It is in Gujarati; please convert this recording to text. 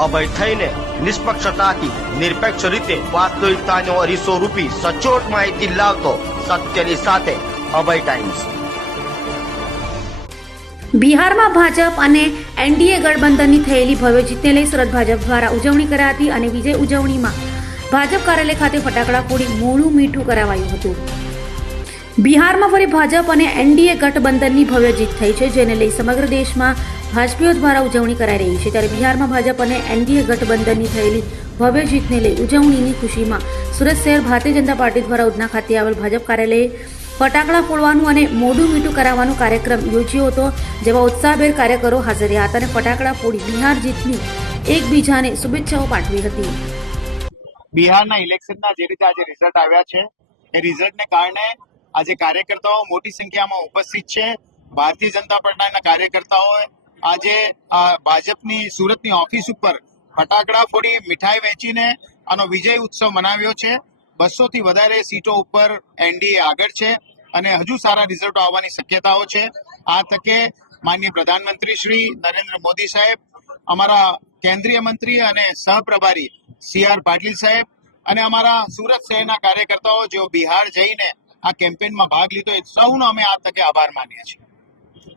અભય થઈને નિષ્પક્ષતાથી નિરપેક્ષ રીતે વાસ્તવિકતાનો અરીસો રૂપી સચોટ માહિતી લાવતો સત્યની સાથે અભય ટાઈમ્સ। બિહારમાં ભાજપ અને એનડીએ ગઠબંધનની થયેલી ભવ્ય જીતને લઈ સુરત ભાજપ દ્વારા ઉજવણી કરાતી અને વિજય ઉજવણીમાં ભાજપ કાર્યાલય ખાતે ફટાકડા ફોડી મોઢું મીઠું કરાવાયું હતું। બિહારમાં ફરી ભાજપ અને એનડીએ ગઠબંધનની ભવ્ય જીત થઈ છે, જેને લઈ સમગ્ર દેશમાં ભાજપીઓ દ્વારા ઉજવણી કરાઈ રહી છે। ત્યારે બિહારમાં ભાજપ અને એનડીએ ગઠબંધનની થયેલી ભવ્ય જીતને લઈ ઉજવણીની ખુશીમાં સુરત શહેર ભારતીય જનતા પાર્ટી દ્વારા ઉધના ખાતે આવેલ ભાજપ કાર્યાલયે ફટાકડા ફોડવાનું અને મોઢું મીઠું કરાવવાનો કાર્યક્રમ યોજ્યો હતો, જેમાં ઉત્સાહભેર કાર્યકરો હાજર રહ્યા હતા અને ફટાકડા ફોડી બિહાર જીતની એકબીજાને શુભેચ્છાઓ પાઠવી હતી। બિહારના ઇલેક્શનના જે રીતે આજે રિઝલ્ટ આવ્યા છે, એ રિઝલ્ટને કારણે આજે કાર્યકર્તાઓ મોટી સંખ્યામાં ઉપસ્થિત છે। ભારતીય જનતા પાર્ટીના કાર્યકર્તાઓએ આજે ભાજપની સુરતની ઓફિસ ઉપર ફટાકડા ફોડી મીઠાઈ વેચીને આનો વિજય ઉત્સવ મનાવ્યો છે। 200 થી વધારે સીટો ઉપર એનડીએ આગળ છે અને હજુ સારા રિઝલ્ટો આવવાની શક્યતાઓ છે। આ તકે માનનીય પ્રધાનમંત્રી શ્રી નરેન્દ્ર મોદી સાહેબ, અમારા કેન્દ્રીય મંત્રી અને સહપ્રભારી CR પાટીલ સાહેબ અને અમારા સુરત શહેરના કાર્યકર્તાઓ જેઓ બિહાર જઈને આ કેમ્પેનમાં ભાગ લીધો, એ સૌનો અમે આ તકે આભાર માનીએ છીએ।